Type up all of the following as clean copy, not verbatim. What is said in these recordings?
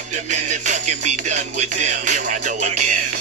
grab them and then fucking be done with them. Here I go again.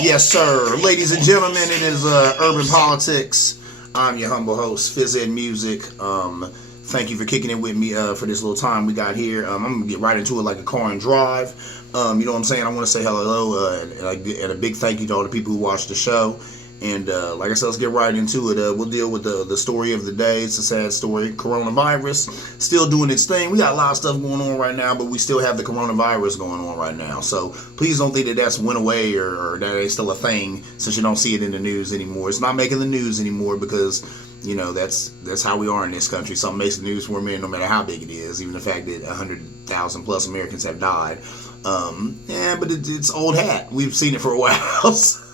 Yes, sir. Ladies and gentlemen, it is Urban Politics. I'm your humble host, Phiizz Music. Thank you for kicking it with me for this little time we got here. I'm going to get right into it like a car and drive. You know what I'm saying? I want to say hello and a big thank you to all the people who watch the show. And like I said, let's get right into it. We'll deal with the story of the day. It's a sad story. Coronavirus still doing its thing. We got a lot of stuff going on right now, but we still have the coronavirus going on right now. So please don't think that that's went away or that it's still a thing since you don't see it in the news anymore. It's not making the news anymore because, you know, that's how we are in this country. Something makes the news for a minute no matter how big it is. Even the fact that 100,000 plus Americans have died. Yeah, but it's old hat. We've seen it for a while. So.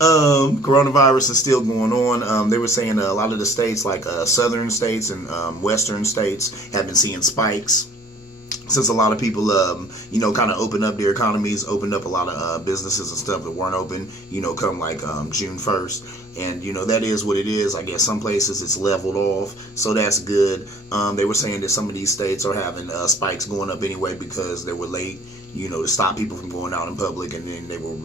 Coronavirus is still going on. They were saying a lot of the states, like southern states and western states, have been seeing spikes since a lot of people, you know, kind of opened up their economies, opened up a lot of businesses and stuff that weren't open, you know, come like June 1st. And, you know, that is what it is. I guess some places it's leveled off, so that's good. They were saying that some of these states are having spikes going up anyway because they were late, you know, to stop people from going out in public, and then they were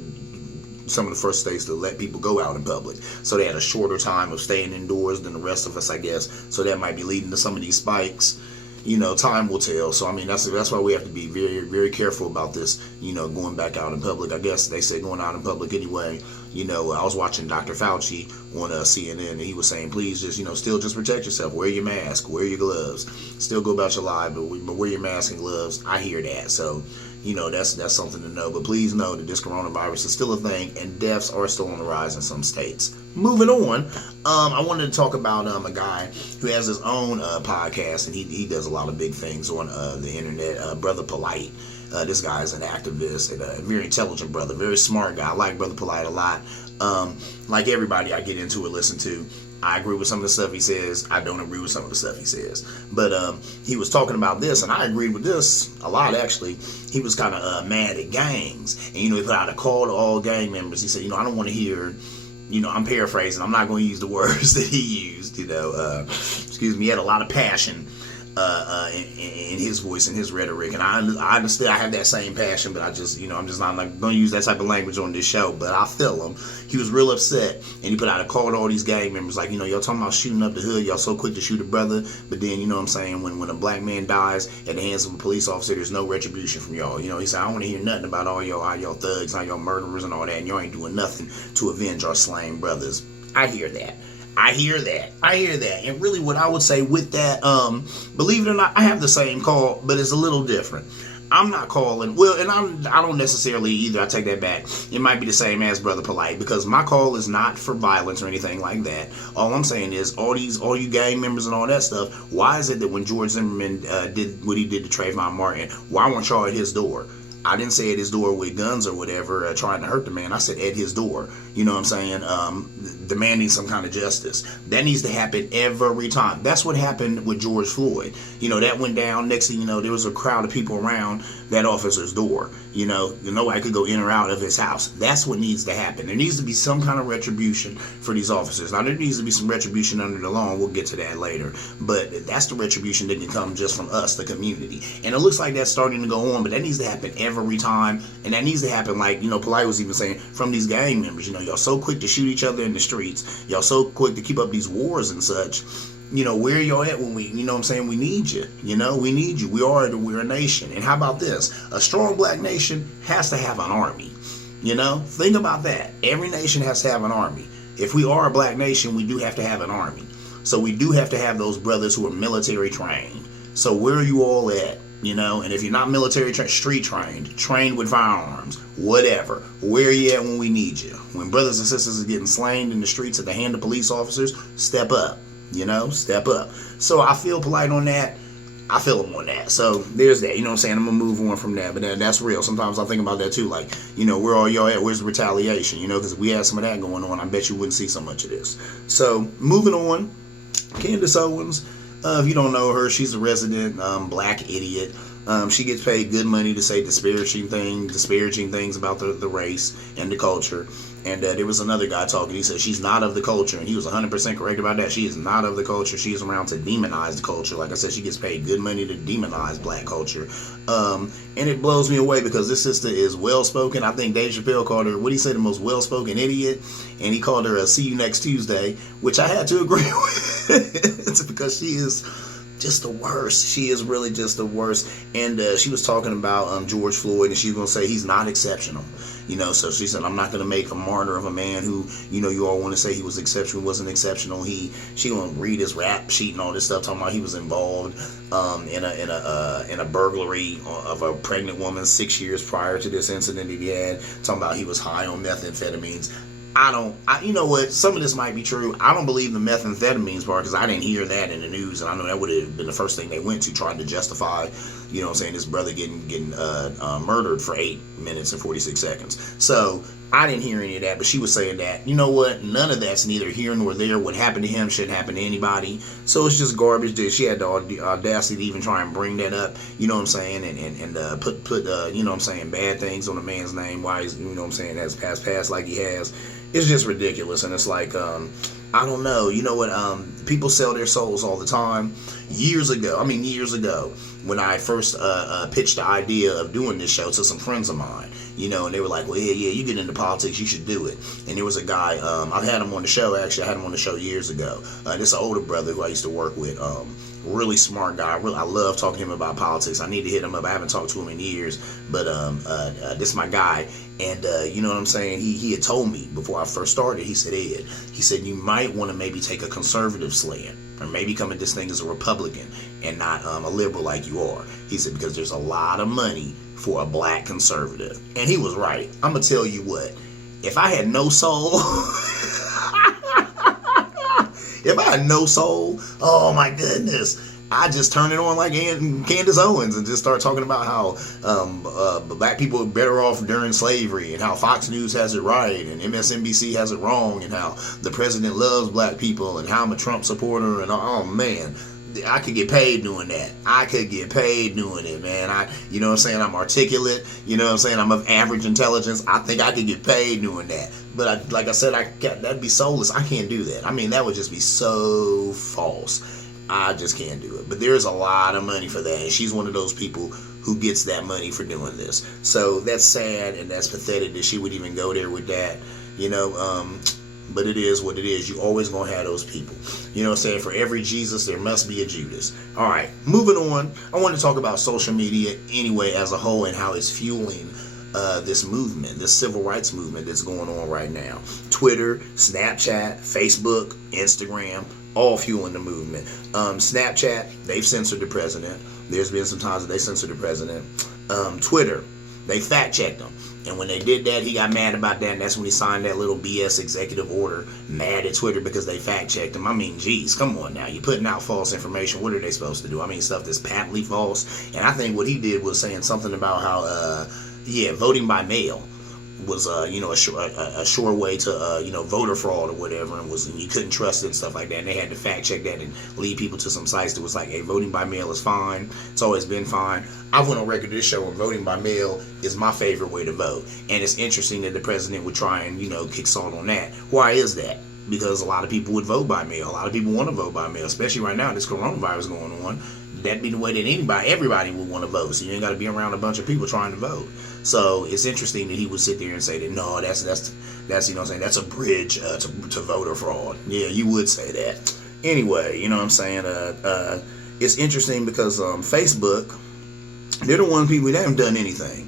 some of the first states to let people go out in public. So they had a shorter time of staying indoors than the rest of us, I guess. So that might be leading to some of these spikes. You know, time will tell. So, I mean, that's why we have to be very, very careful about this, you know, going back out in public. I guess they say going out in public anyway. You know, I was watching Dr. Fauci on CNN, and he was saying, please just, you know, still just protect yourself. Wear your mask, wear your gloves. Still go about your life, but wear your mask and gloves. I hear that. So, you know, that's something to know. But please know that this coronavirus is still a thing, and deaths are still on the rise in some states. Moving on, I wanted to talk about a guy who has his own podcast, and he does a lot of big things on the internet. Brother Polite. This guy is an activist and a very intelligent brother, very smart guy. I like Brother Polite a lot. Like everybody I get into and listen to, I agree with some of the stuff he says. I don't agree with some of the stuff he says. But he was talking about this, and I agreed with this a lot, actually. He was kind of mad at gangs. And, you know, he put out a call to all gang members. He said, you know, I don't want to hear, you know, I'm paraphrasing. I'm not going to use the words that he used, you know. Excuse me. He had a lot of passion in his voice and his rhetoric, and I understand I have that same passion, but I just, you know, I'm just not like going to use that type of language on this show. But I feel him. He was real upset, and he put out a call to all these gang members, like, you know, y'all talking about shooting up the hood, y'all so quick to shoot a brother, but then, you know what I'm saying, when a black man dies at the hands of a police officer, there's no retribution from y'all. You know, he said, I don't want to hear nothing about all y'all thugs, all y'all murderers and all that, and y'all ain't doing nothing to avenge our slain brothers. I hear that. And really what I would say with that, believe it or not, I have the same call, but it's a little different. I'm not calling, well, and I don't necessarily either. I take that back. It might be the same as Brother Polite, because my call is not for violence or anything like that. All I'm saying is all you gang members and all that stuff, why is it that when George Zimmerman did what he did to Trayvon Martin, why weren't y'all at his door? I didn't say at his door with guns or whatever, trying to hurt the man. I said at his door. You know what I'm saying? Demanding some kind of justice. That needs to happen every time. That's what happened with George Floyd. You know, that went down. Next thing you know, there was a crowd of people around that officer's door. You know, nobody could go in or out of his house. That's what needs to happen. There needs to be some kind of retribution for these officers. Now, there needs to be some retribution under the law, and we'll get to that later. But that's the retribution that can come just from us, the community. And it looks like that's starting to go on, but that needs to happen every time. And that needs to happen, like, you know, Polite was even saying, from these gang members. You know, y'all so quick to shoot each other in the streets. Y'all so quick to keep up these wars and such. You know, where y'all at when we, you know what I'm saying, we need you. You know, we need you. We're a nation. And how about this? A strong black nation has to have an army. You know, think about that. Every nation has to have an army. If we are a black nation, we do have to have an army. So we do have to have those brothers who are military trained. So where are you all at? You know, and if you're not military street trained with firearms, whatever, where are you at when we need you? When brothers and sisters are getting slain in the streets at the hand of police officers, step up, you know, step up. So I feel Polite on that. I feel him on that. So there's that, you know what I'm saying? I'm going to move on from that, but that's real. Sometimes I think about that too, like, you know, where are y'all at? Where's the retaliation? You know, because if we had some of that going on, I bet you wouldn't see so much of this. So moving on, Candace Owens. If you don't know her, she's a resident black idiot. She gets paid good money to say disparaging things about the race and the culture. And there was another guy talking. He said she's not of the culture, and he was 100% correct about that. She is not of the culture. She is around to demonize the culture. Like I said, she gets paid good money to demonize black culture. And it blows me away because this sister is well-spoken. I think Dave Chappelle called her, what he said, the most well-spoken idiot, and he called her a "see you next Tuesday," which I had to agree with. It's because she is just the worst. She is really just the worst. And she was talking about George Floyd, and she's going to say he's not exceptional. So she said, I'm not going to make a martyr of a man who, you all want to say he was exceptional, wasn't exceptional. She going to read his rap sheet and all this stuff, talking about he was involved in a burglary of a pregnant woman 6 years prior to this incident that he had, talking about he was high on methamphetamines. You know what? Some of this might be true. I don't believe the methamphetamines part because I didn't hear that in the news, and I know that would have been the first thing they went to, trying to justify, this brother getting murdered for 8 minutes and 46 seconds. So I didn't hear any of that, but she was saying that, you know what? None of that's neither here nor there. What happened to him shouldn't happen to anybody. So it's just garbage that she had the audacity to even try and bring that up, and put bad things on a man's name. Why he's, has passed like he has. It's just ridiculous. And it's like, I don't know. You know what? People sell their souls all the time. Years ago, when I first pitched the idea of doing this show to some friends of mine, and they were like, well, yeah, you get into politics, you should do it. And there was a guy, I've had him on the show, actually. I had him on the show years ago. This is an older brother who I used to work with. Really smart guy. I love talking to him about politics. I need to hit him up. I haven't talked to him in years, but this is my guy. And you know what I'm saying? He had told me before I first started, he said, Ed, you might want to maybe take a conservative slant, or maybe come at this thing as a Republican and not a liberal like you are. He said, because there's a lot of money for a black conservative. And he was right. I'm going to tell you what, if I had no soul, oh my goodness, I just turn it on like Candace Owens and just start talking about how black people are better off during slavery, and how Fox News has it right and MSNBC has it wrong, and how the president loves black people, and how I'm a Trump supporter, and oh man, I could get paid doing that. I could get paid doing it, man. I'm articulate, I'm of average intelligence. I think I could get paid doing that. But like I said, that'd be soulless. I can't do that. That would just be so false. I just can't do it. But there's a lot of money for that, and she's one of those people who gets that money for doing this. So that's sad, and that's pathetic that she would even go there with that, but it is what it is. You always gonna have those people. For every Jesus, there must be a Judas. All right, moving on. I want to talk about social media anyway as a whole, and how it's fueling this movement, this civil rights movement that's going on right now. Twitter, Snapchat, Facebook, Instagram, all fueling the movement. Snapchat, they've censored the president. There's been some times that they censored the president. Twitter, they fact-checked him. And when they did that, he got mad about that, and that's when he signed that little BS executive order, mad at Twitter because they fact-checked him. Geez, come on now. You're putting out false information. What are they supposed to do? Stuff that's patently false. And I think what he did was saying something about how, voting by mail was a sure way to voter fraud or whatever, and you couldn't trust it and stuff like that, and they had to fact check that and lead people to some sites that was like, hey, voting by mail is fine, it's always been fine. I went on record this show, and voting by mail is my favorite way to vote. And it's interesting that the president would try and kick salt on that. Why is that? Because a lot of people would vote by mail. A lot of people want to vote by mail, especially right now, this coronavirus going on. That'd be the way that everybody would want to vote. So you ain't got to be around a bunch of people trying to vote. So it's interesting that he would sit there and say that, no, that's that's a bridge to voter fraud. Yeah, you would say that. Anyway, it's interesting because Facebook, they're the one people that haven't done anything.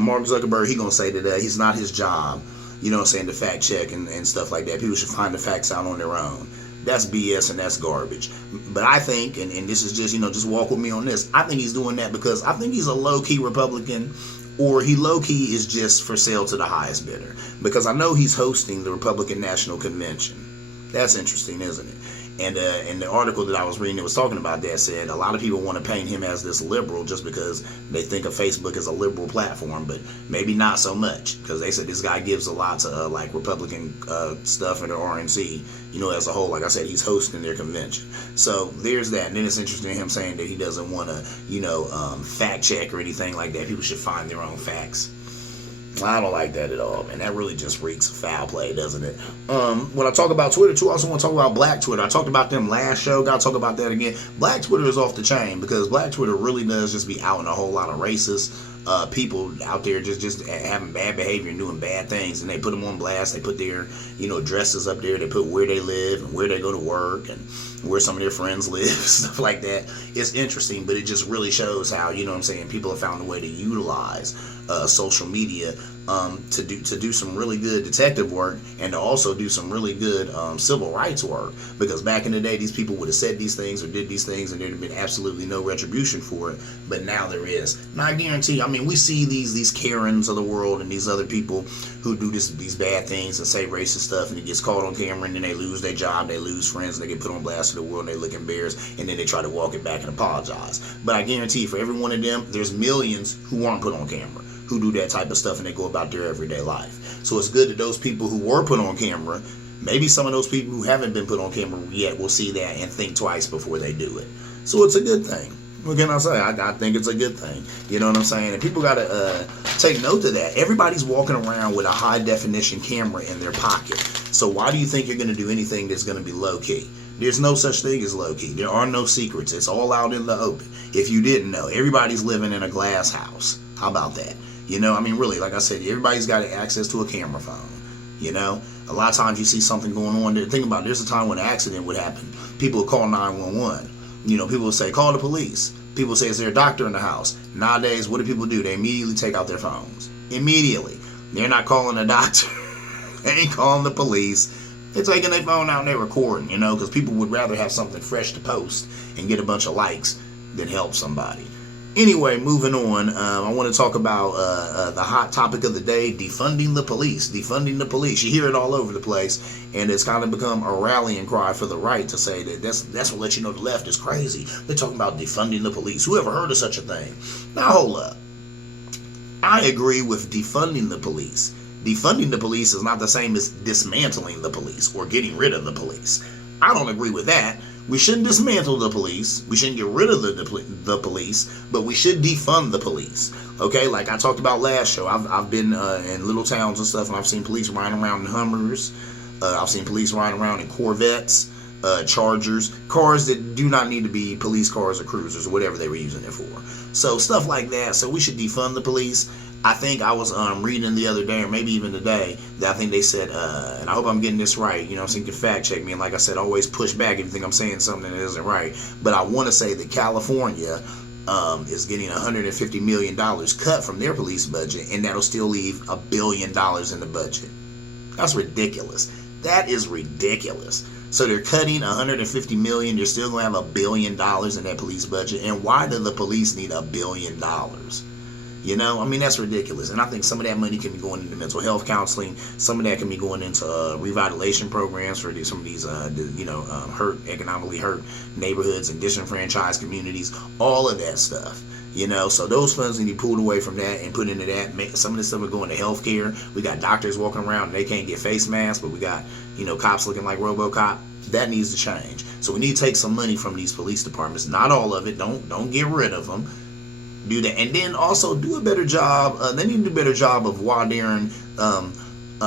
Mark Zuckerberg, he gonna say that he's not his job, to fact check and stuff like that. People should find the facts out on their own. That's BS and that's garbage. But I think, and this is just, just walk with me on this, I think he's doing that because I think he's a low-key Republican, or he low-key is just for sale to the highest bidder. Because I know he's hosting the Republican National Convention. That's interesting, isn't it? And the article that I was reading that was talking about that said a lot of people want to paint him as this liberal just because they think of Facebook as a liberal platform, but maybe not so much, because they said this guy gives a lot to Republican stuff in the RNC, as a whole. Like I said, he's hosting their convention. So there's that. And then it's interesting him saying that he doesn't want to, fact check or anything like that. People should find their own facts. I don't like that at all, man. That really just reeks of foul play, doesn't it? When I talk about Twitter, too, I also want to talk about Black Twitter. I talked about them last show. Got to talk about that again. Black Twitter is off the chain because Black Twitter really does just be out in a whole lot of racist people out there just having bad behavior and doing bad things, and they put them on blast. They put their addresses up there. They put where they live and where they go to work and where some of their friends live, stuff like that. It's interesting, but it just really shows how, people have found a way to utilize social media to do some really good detective work and to also do some really good civil rights work, because back in the day these people would have said these things or did these things and there'd have been absolutely no retribution for it, but now there is. Now I guarantee, we see these Karens of the world and these other people who do these bad things and say racist stuff, and it gets caught on camera, and then they lose their job, they lose friends, and they get put on blast to the world, and they look embarrassed, and then they try to walk it back and apologize. But I guarantee for every one of them, there's millions who aren't put on camera, who do that type of stuff, and they go about their everyday life. So it's good that those people who were put on camera, maybe some of those people who haven't been put on camera yet will see that and think twice before they do it. So it's a good thing. What can I say? I think it's a good thing. You know what I'm saying? And people got to take note of that. Everybody's walking around with a high definition camera in their pocket. So why do you think you're going to do anything that's going to be low key? There's no such thing as low key. There are no secrets. It's all out in the open. If you didn't know, everybody's living in a glass house. How about that? Really, like I said, everybody's got access to a camera phone. A lot of times you see something going on there. Think about it. There's a time when an accident would happen. People would call 911. People will say, call the police. People say, is there a doctor in the house? Nowadays, what do people do? They immediately take out their phones. Immediately. They're not calling a doctor. They ain't calling the police. They're taking their phone out and they're recording, because people would rather have something fresh to post and get a bunch of likes than help somebody. Anyway, moving on, I want to talk about the hot topic of the day, defunding the police. Defunding the police. You hear it all over the place, and it's kind of become a rallying cry for the right to say that that's what lets you know the left is crazy. They're talking about defunding the police. Who ever heard of such a thing? Now, hold up. I agree with defunding the police. Defunding the police is not the same as dismantling the police or getting rid of the police. I don't agree with that. We shouldn't dismantle the police. We shouldn't get rid of the police, but we should defund the police. Okay, like I talked about last show, I've been in little towns and stuff, and I've seen police riding around in Hummers. I've seen police riding around in Corvettes, Chargers, cars that do not need to be police cars or cruisers or whatever they were using it for. So stuff like that. So we should defund the police. I think I was reading the other day, or maybe even today, that I think they said, and I hope I'm getting this right, so you can fact check me, and like I said, always push back if you think I'm saying something that isn't right, but I want to say that California is getting $150 million cut from their police budget, and that'll still leave $1 billion in the budget. That's ridiculous. That is ridiculous. So they're cutting $150 million, they're still going to have $1 billion in that police budget, and why do the police need $1 billion? That's ridiculous. And I think some of that money can be going into mental health counseling. Some of that can be going into revitalization programs for some of these, economically hurt neighborhoods and disenfranchised communities. All of that stuff. So those funds need to be pulled away from that and put into that. Some of this stuff is going to healthcare. We got doctors walking around and they can't get face masks, but we got, cops looking like RoboCop. That needs to change. So we need to take some money from these police departments. Not all of it. Don't get rid of them. Do that, and then also do a better job. They need to do a better job of widening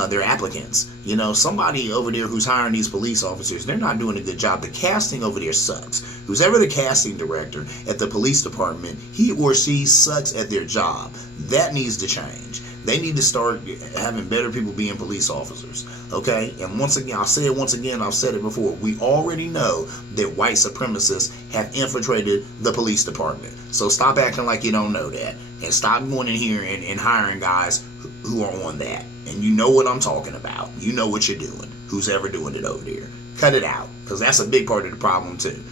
their applicants. Somebody over there who's hiring these police officers, they're not doing a good job. The casting over there sucks. Who's ever the casting director at the police department, he or she sucks at their job. That needs to change. They need to start having better people being police officers. Okay? And once again, I'll say it once again, I've said it before. We already know that white supremacists have infiltrated the police department. So stop acting like you don't know that. And stop going in here and hiring guys who are on that. And you know what I'm talking about. You know what you're doing. Who's ever doing it over there. Cut it out. Because that's a big part of the problem too.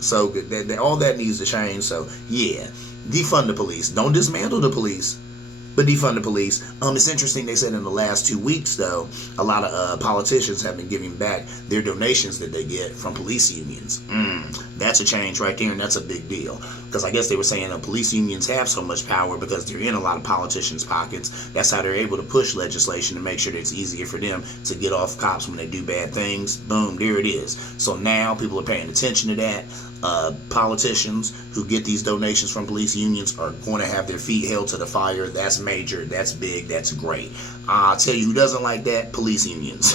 So all that needs to change. So yeah, defund the police. Don't dismantle the police, but defund the police. It's interesting, they said in the last 2 weeks, though, a lot of politicians have been giving back their donations that they get from police unions. That's a change right there, and that's a big deal. Because I guess they were saying police unions have so much power because they're in a lot of politicians' pockets. That's how they're able to push legislation to make sure that it's easier for them to get off cops when they do bad things. Boom, there it is. So now people are paying attention to that. Politicians who get these donations from police unions are going to have their feet held to the fire. That's major, that's big, that's great. I'll tell you who doesn't like that: police unions.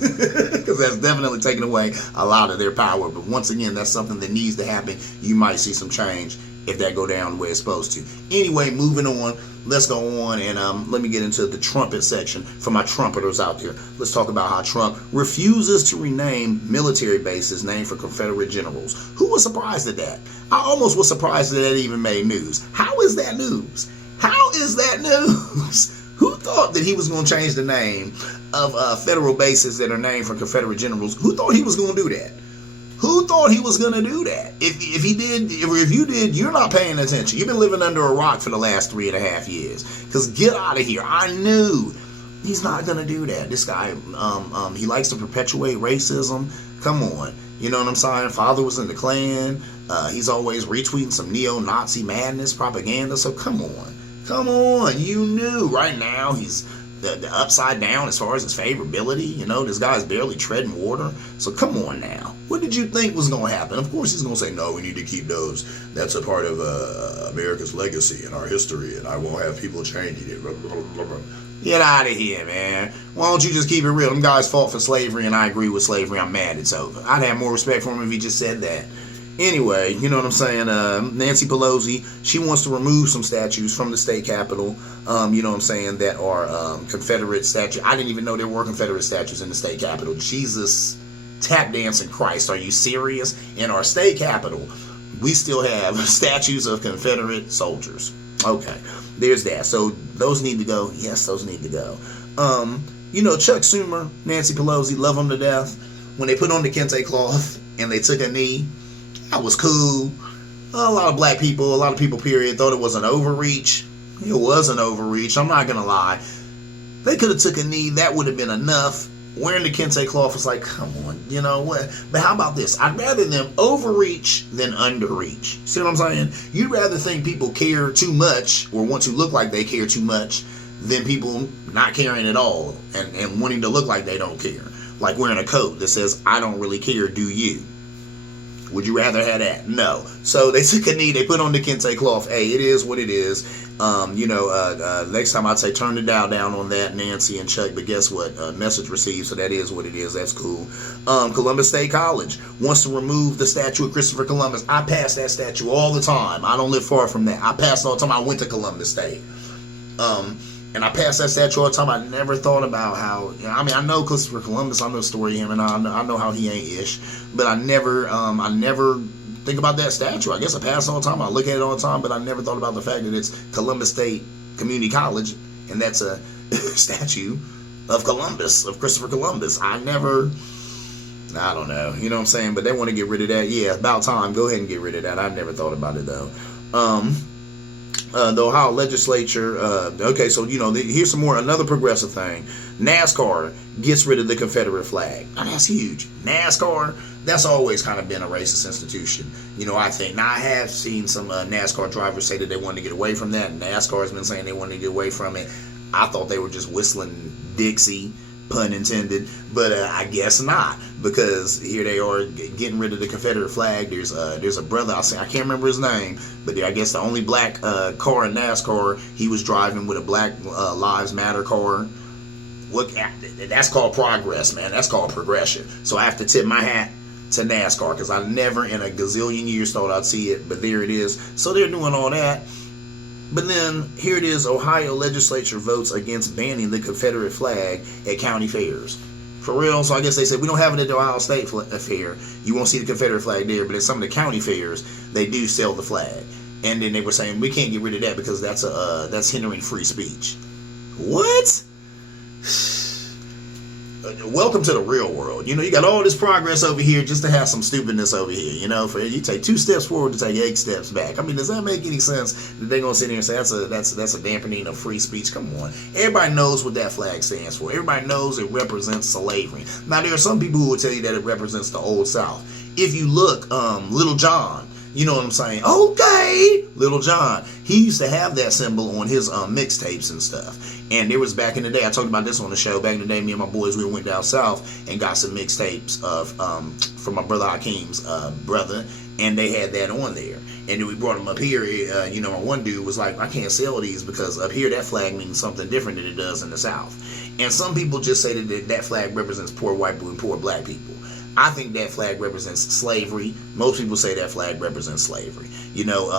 Because that's definitely taking away a lot of their power. But once again, that's something that needs to happen. You might see some change if that go down the way it's supposed to. Anyway, moving on. Let's go on and let me get into the trumpet section for my trumpeters out there. Let's talk about how Trump refuses to rename military bases named for Confederate generals. Who was surprised at that? I almost was surprised that that even made news. How is that news? How is that news? Who thought that he was going to change the name of federal bases that are named for Confederate generals? Who thought he was going to do that? Who thought he was going to do that? If he did, if you did, you're not paying attention. You've been living under a rock for the last 3.5 years. Because get out of here. I knew he's not going to do that. This guy, he likes to perpetuate racism. Come on. You know what I'm saying? Father was in the Klan. He's always retweeting some neo-Nazi madness propaganda. So come on. Come on. You knew. Right now, he's the upside down as far as his favorability. You know, this guy's barely treading water. So come on now. What did you think was going to happen? Of course he's going to say, no, we need to keep those. That's a part of America's legacy and our history, and I won't have people changing it. Blah, blah, blah, blah. Get out of here, man. Why don't you just keep it real? Them guys fought for slavery, and I agree with slavery. I'm mad it's over. I'd have more respect for him if he just said that. Anyway, you know what I'm saying? Nancy Pelosi, she wants to remove some statues from the state capitol, you know what I'm saying, that are Confederate statues. I didn't even know there were Confederate statues in the state capitol. Jesus, tap dancing Christ, are you serious? In our state capitol, we still have statues of Confederate soldiers. Okay, there's that. So those need to go. Yes, those need to go. You know, Chuck Schumer, Nancy Pelosi, love them to death. When they put on the kente cloth and they took a knee, that was cool. A lot of black people, a lot of people, period, thought it was an overreach. It was an overreach. I'm not going to lie. They could have took a knee. That would have been enough. Wearing the kente cloth was like, come on, you know what? But how about this? I'd rather them overreach than underreach. See what I'm saying? You'd rather think people care too much or want to look like they care too much than people not caring at all and wanting to look like they don't care. Like wearing a coat that says, I don't really care, do you? Would you rather have that? No. So they took a knee. They put on the kente cloth. Hey, it is what it is. You know, next time I'd say turn the dial down on that, Nancy and Chuck. But guess what? Message received. So that is what it is. That's cool. Columbus State College wants to remove the statue of Christopher Columbus. I pass that statue all the time. I don't live far from that. I pass it all the time. I went to Columbus State. And I passed that statue all the time. I never thought about how, you know, I mean, I know Christopher Columbus, I know the story of him, and I know how he ain't ish, but I never think about that statue. I guess I pass it all the time. I look at it all the time, but I never thought about the fact that it's Columbus State Community College, and that's a statue of Columbus, of Christopher Columbus. I don't know, you know what I'm saying? But they want to get rid of that. Yeah, about time. Go ahead and get rid of that. I've never thought about it though. The Ohio legislature, okay, so, you know, here's some more, another progressive thing. NASCAR gets rid of the Confederate flag. Now, that's huge. NASCAR, that's always kind of been a racist institution. You know, I think. Now, I have seen some NASCAR drivers say that they wanted to get away from that. NASCAR has been saying they wanted to get away from it. I thought they were just whistling Dixie, pun intended, but I guess not, because here they are getting rid of the Confederate flag. There's a brother, I can't remember his name, but I guess the only black car in NASCAR, he was driving with a Black Lives Matter car. That's called progress, man. That's called progression. So I have to tip my hat to NASCAR, because I never in a gazillion years thought I'd see it, but there it is. So they're doing all that. But then, here it is, Ohio legislature votes against banning the Confederate flag at county fairs. For real? So I guess they said, we don't have it at the Ohio State fair. You won't see the Confederate flag there, but at some of the county fairs, they do sell the flag. And then they were saying, we can't get rid of that because that's hindering free speech. What? Welcome to the real world. You know, you got all this progress over here just to have some stupidness over here. You know, you take 2 steps forward to take 8 steps back. I mean, does that make any sense? That they're gonna sit here and say that's a dampening of free speech? Come on, everybody knows what that flag stands for. Everybody knows it represents slavery. Now, there are some people who will tell you that it represents the Old South. If you look, Little John, You know what I'm saying? Okay, Little John. He used to have that symbol on his mixtapes and stuff. And there was back in the day, I talked about this on the show, back in the day, me and my boys, we went down south and got some mixtapes of from my brother Hakeem's brother, and they had that on there. And then we brought them up here. You know, one dude was like, I can't sell these because up here that flag means something different than it does in the South. And some people just say that flag represents poor white people and poor black people. I think that flag represents slavery. Most people say that flag represents slavery. You know,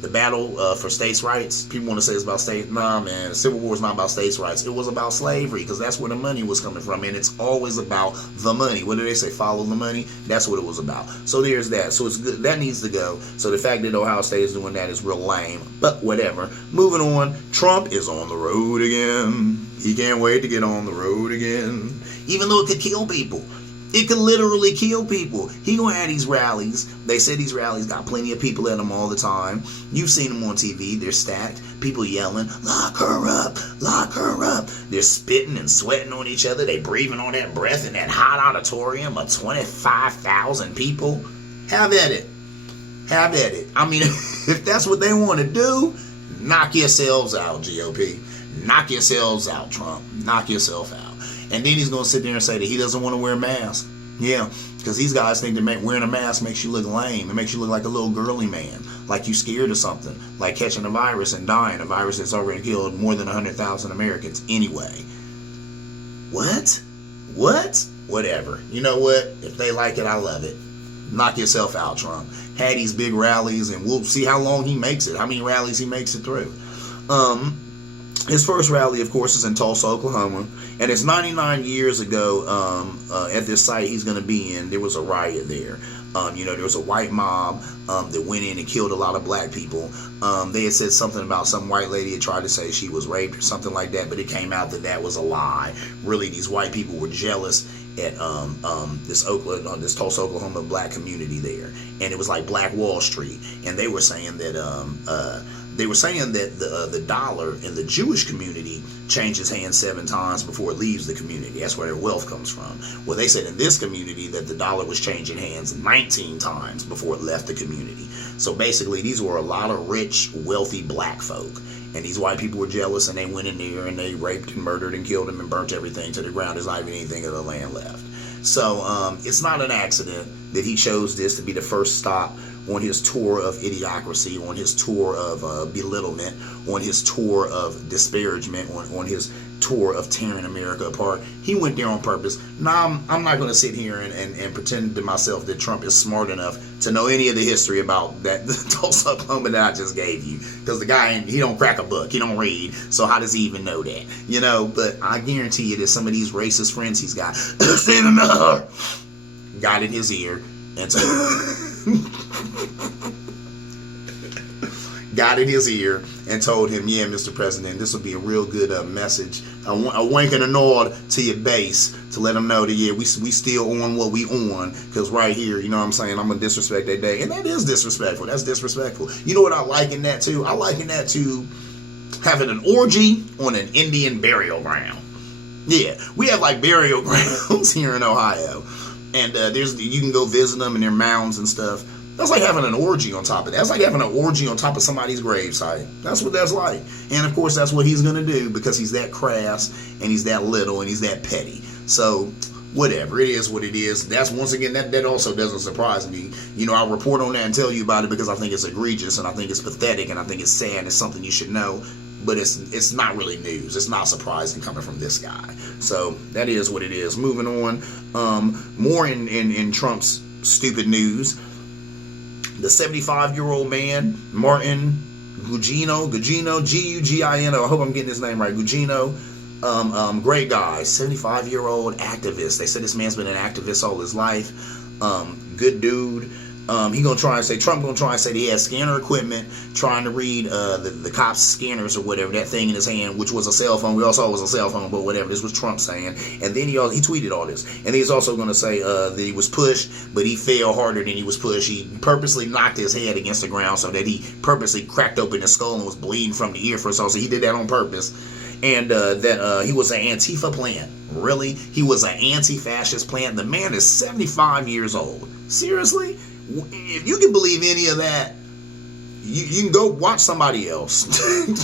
the battle for states' rights, people want to say it's about states. Nah, man, the Civil War is not about states' rights. It was about slavery because that's where the money was coming from. And it's always about the money. What do they say? Follow the money? That's what it was about. So there's that. So it's good. That needs to go. So the fact that Ohio State is doing that is real lame. But whatever. Moving on. Trump is on the road again. He can't wait to get on the road again. Even though it could kill people. It could literally kill people. He gonna have these rallies. They say these rallies got plenty of people at them all the time. You've seen them on TV. They're stacked. People yelling, lock her up, lock her up. They're spitting and sweating on each other. They breathing on that breath in that hot auditorium of 25,000 people. Have at it. Have at it. I mean, if that's what they want to do, knock yourselves out, GOP. Knock yourselves out, Trump. Knock yourself out. And then he's going to sit there and say that he doesn't want to wear a mask. Yeah, because these guys think that wearing a mask makes you look lame. It makes you look like a little girly man, like you scared of something, like catching a virus and dying, a virus that's already killed more than 100,000 Americans anyway. What? What? Whatever. You know what? If they like it, I love it. Knock yourself out, Trump. Had these big rallies, and we'll see how long he makes it, how many rallies he makes it through. His first rally, of course, is in Tulsa, Oklahoma. And it's 99 years ago at this site he's going to be in, there was a riot there. You know, there was a white mob that went in and killed a lot of black people. They had said something about some white lady had tried to say she was raped or something like that, but it came out that that was a lie. Really, these white people were jealous at this Tulsa, Oklahoma black community there. And it was like Black Wall Street. And they were saying that the dollar in the Jewish community changes hands 7 times before it leaves the community. That's where their wealth comes from. Well, they said in this community that the dollar was changing hands 19 times before it left the community. So basically, these were a lot of rich, wealthy black folk. And these white people were jealous, and they went in there and they raped and murdered and killed them and burnt everything to the ground. There's not even anything of the land left. So it's not an accident that he chose this to be the first stop on his tour of idiocracy, on his tour of belittlement, on his tour of disparagement, on his tour of tearing America apart. He went there on purpose. Now, I'm not going to sit here and pretend to myself that Trump is smart enough to know any of the history about that Tulsa, Oklahoma that I just gave you. Because the guy, he don't crack a book. He don't read. So how does he even know that? You know, but I guarantee you that some of these racist friends he's got, got in his ear and got in his ear and told him, yeah, Mr. President, this will be a real good message, a wink and a nod to your base to let them know that, yeah, we still on what we on, because right here, you know what I'm saying, I'm going to disrespect that day. And that is disrespectful. That's disrespectful. You know what I liken that to? I liken that to having an orgy on an Indian burial ground. Yeah, we have like burial grounds here in Ohio. And you can go visit them and their mounds and stuff. That's like having an orgy on top of that. That's like having an orgy on top of somebody's gravesite. That's what that's like. And of course, that's what he's going to do because he's that crass and he's that little and he's that petty. So, whatever. It is what it is. That's, once again, that also doesn't surprise me. You know, I'll report on that and tell you about it because I think it's egregious and I think it's pathetic and I think it's sad and it's something you should know. But it's not really news. It's not surprising coming from this guy. So that is what it is. Moving on. More in Trump's stupid news. The 75-year-old man, Martin Gugino, Gugino. I hope I'm getting his name right. Gugino. Great guy. 75-year-old activist. They said this man's been an activist all his life. Good dude. Trump gonna try and say that he has scanner equipment, trying to read the cops' scanners or whatever, that thing in his hand, which was a cell phone. We all saw it was a cell phone, but whatever. This was Trump saying, and then he tweeted all this, and he's also gonna say that he was pushed, but he fell harder than he was pushed. He purposely knocked his head against the ground so that he purposely cracked open his skull and was bleeding from the ear for so he did that on purpose. And that he was an Antifa plant. Really? He was an anti-fascist plant. The man is 75 years old. Seriously? If you can believe any of that, you can go watch somebody else.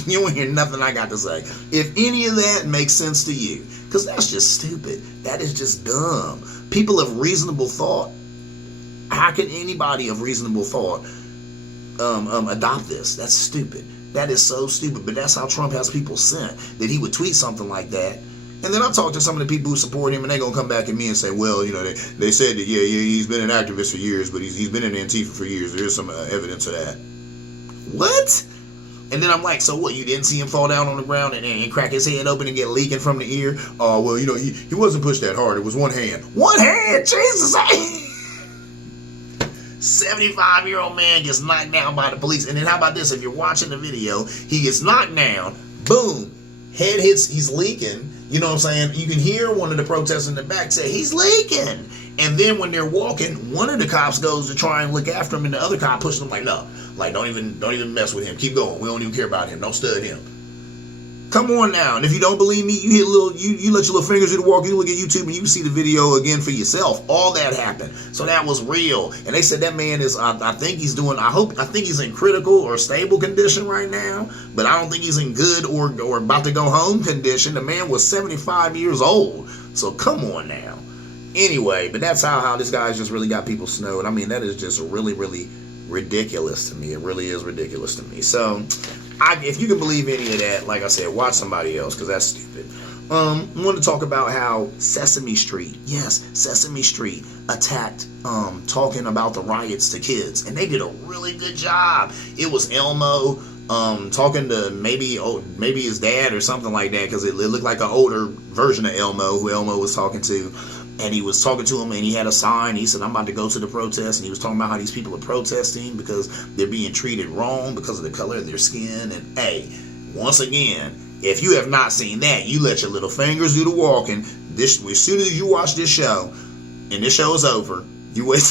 You won't hear nothing I got to say. If any of that makes sense to you, because that's just stupid. That is just dumb. People of reasonable thought, how can anybody of reasonable thought adopt this? That's stupid. That is so stupid. But that's how Trump has people sent, that he would tweet something like that. And then I talk to some of the people who support him, and they're going to come back at me and say, well, you know, they said that, yeah, he's been an activist for years, but he's been in Antifa for years. There's some evidence of that. What? And then I'm like, so what? You didn't see him fall down on the ground and crack his head open and get leaking from the ear? Oh, well, you know, he wasn't pushed that hard. It was one hand. One hand? Jesus. 75-year-old man gets knocked down by the police. And then how about this? If you're watching the video, he gets knocked down. Boom. Head hits. He's leaking. You know what I'm saying? You can hear one of the protesters in the back say, he's leaking. And then when they're walking, one of the cops goes to try and look after him, and the other cop pushes him like, no. Like, don't even mess with him. Keep going. We don't even care about him. Don't stud him. Come on now. And if you don't believe me, you let your little fingers do the walk. You look at YouTube and you can see the video again for yourself. All that happened. So that was real. And they said that man is, I think he's in critical or stable condition right now. But I don't think he's in good or about to go home condition. The man was 75 years old. So come on now. Anyway, but that's how this guy's just really got people snowed. I mean, that is just really, really ridiculous to me. It really is ridiculous to me. So if you can believe any of that, like I said, watch somebody else, because that's stupid. I want to talk about how Sesame Street attacked talking about the riots to kids, and they did a really good job. It was Elmo talking to maybe his dad or something like that, because it looked like an older version of Elmo, who Elmo was talking to. And he was talking to him, and he had a sign. He said, I'm about to go to the protest. And he was talking about how these people are protesting because they're being treated wrong because of the color of their skin. And hey, once again, if you have not seen that, you let your little fingers do the walking. As soon as you watch this show, and this show is over, you wait,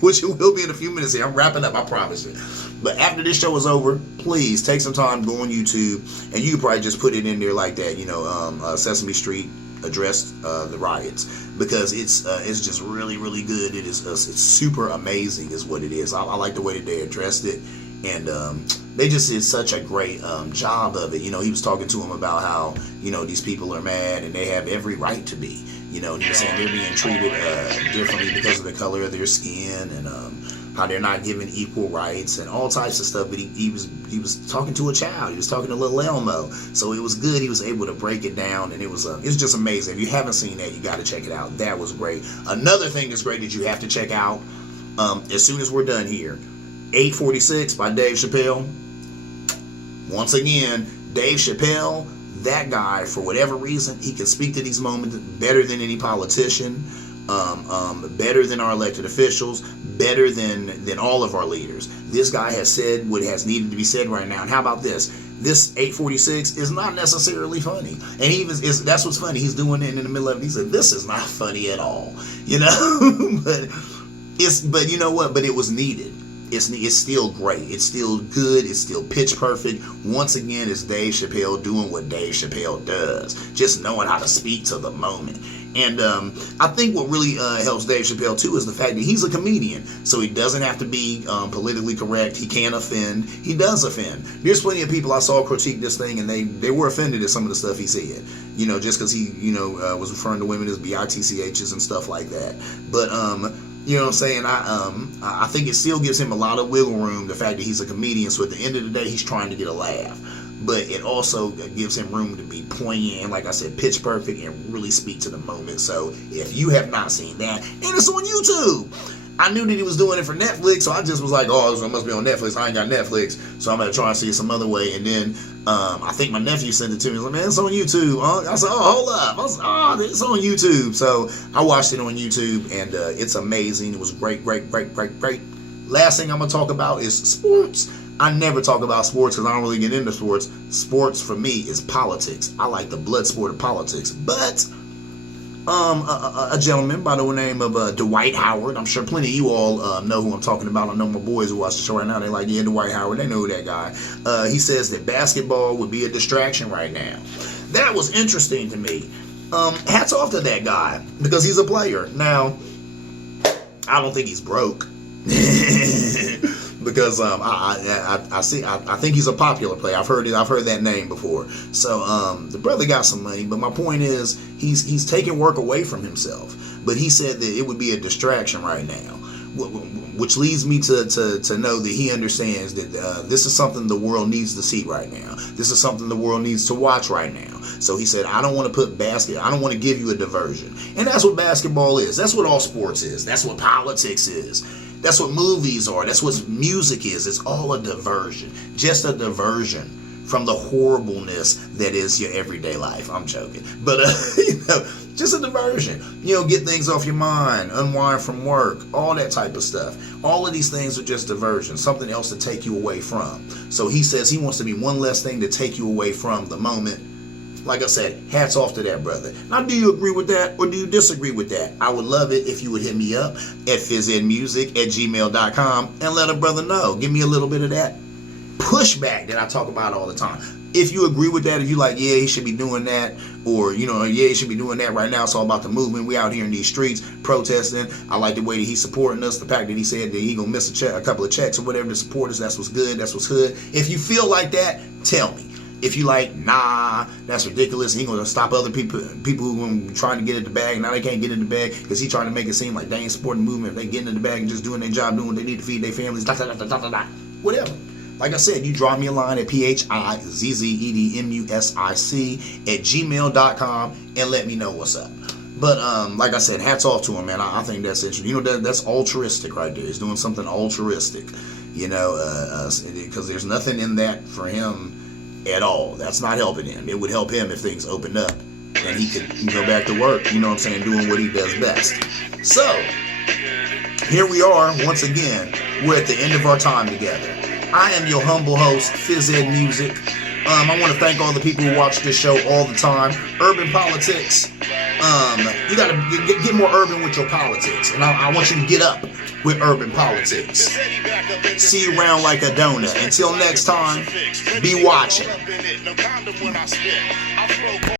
which it will be in a few minutes here. I'm wrapping up, I promise you. But after this show is over, please take some time, go on YouTube, and you can probably just put it in there like that, Sesame Street addressed the riots, because it's just really, really good. It's super amazing is what it is. I like the way that they addressed it, and they just did such a great job of it. He was talking to him about how these people are mad and they have every right to be. And he was saying they're being treated differently because of the color of their skin, and how they're not given equal rights and all types of stuff. But he was talking to a child. He was talking to little Elmo. So it was good. He was able to break it down, and it's just amazing. If you haven't seen that, you got to check it out. That was great. Another thing that's great that you have to check out as soon as we're done here, 846 by Dave Chappelle. Once again, Dave Chappelle, that guy, for whatever reason, he can speak to these moments better than any politician. Better than our elected officials, better than all of our leaders. This guy has said what has needed to be said right now. And how about this? This 846 is not necessarily funny. And that's what's funny. He's doing it in the middle of it. He said, this is not funny at all. But you know what? But it was needed. It's still great. It's still good. It's still pitch perfect. Once again, it's Dave Chappelle doing what Dave Chappelle does. Just knowing how to speak to the moment. And I think what really helps Dave Chappelle too is the fact that he's a comedian, so he doesn't have to be politically correct. He can't offend. He does offend. There's plenty of people I saw critique this thing, and they were offended at some of the stuff he said. Just because he was referring to women as bitchs and stuff like that. But you know what I'm saying? I think it still gives him a lot of wiggle room, the fact that he's a comedian. So at the end of the day, he's trying to get a laugh. But it also gives him room to be poignant and, like I said, pitch perfect and really speak to the moment. So if you have not seen that, and it's on YouTube. I knew that he was doing it for Netflix, so I just was like, oh, it must be on Netflix. I ain't got Netflix, so I'm going to try and see it some other way. And then I think my nephew sent it to me. He was like, man, it's on YouTube. I said, oh, hold up. I said, oh, it's on YouTube. So I watched it on YouTube, and it's amazing. It was great. Last thing I'm going to talk about is sports. I never talk about sports because I don't really get into sports. Sports for me is politics. I like the blood sport of politics. But a gentleman by the name of Dwight Howard, I'm sure plenty of you all know who I'm talking about. I know my boys who watch the show right now, they're like, yeah, Dwight Howard, they know who that guy. He says that basketball would be a distraction right now. That was interesting to me. Hats off to that guy because he's a player. Now, I don't think he's broke. because I think he's a popular player. I've heard that name before. So the brother got some money, but my point is he's taking work away from himself. But he said that it would be a distraction right now, which leads me to know that he understands that this is something the world needs to see right now. This is something the world needs to watch right now. So he said, I don't want to put I don't want to give you a diversion. And that's what basketball is. That's what all sports is. That's what politics is. That's what movies are. That's what music is. It's all a diversion. Just a diversion from the horribleness that is your everyday life. I'm joking. But, just a diversion. Get things off your mind, unwind from work, all that type of stuff. All of these things are just diversions, something else to take you away from. So he says he wants to be one less thing to take you away from the moment. Like I said, hats off to that brother. Now, do you agree with that or do you disagree with that? I would love it if you would hit me up at phizzmusic@gmail.com and let a brother know. Give me a little bit of that pushback that I talk about all the time. If you agree with that, if you like, yeah, he should be doing that, or, yeah, he should be doing that right now. It's all about the movement. We out here in these streets protesting. I like the way that he's supporting us. The fact that he said that he gonna miss a couple of checks or whatever to support us. That's what's good. That's what's hood. If you feel like that, tell me. If you like, nah, that's ridiculous. He gonna stop other people who are trying to get in the bag. Now they can't get in the bag because he trying to make it seem like they ain't supporting the movement. If they getting in the bag and just doing their job, doing what they need to feed their families, whatever. Like I said, you drop me a line at phizzmusic@gmail.com and let me know what's up. But like I said, hats off to him, man. I think that's interesting. That's altruistic right there. He's doing something altruistic, because there's nothing in that for him at all. That's not helping him. It would help him if things opened up and he could go back to work, doing what he does best. So, here we are, once again. We're at the end of our time together. I am your humble host, Phiizz Music. I want to thank all the people who watch this show all the time. Urben Politics. You got to get more urban with your politics. And I want you to get up with Urben Politics. See you around like a donut. Until next time, be watching.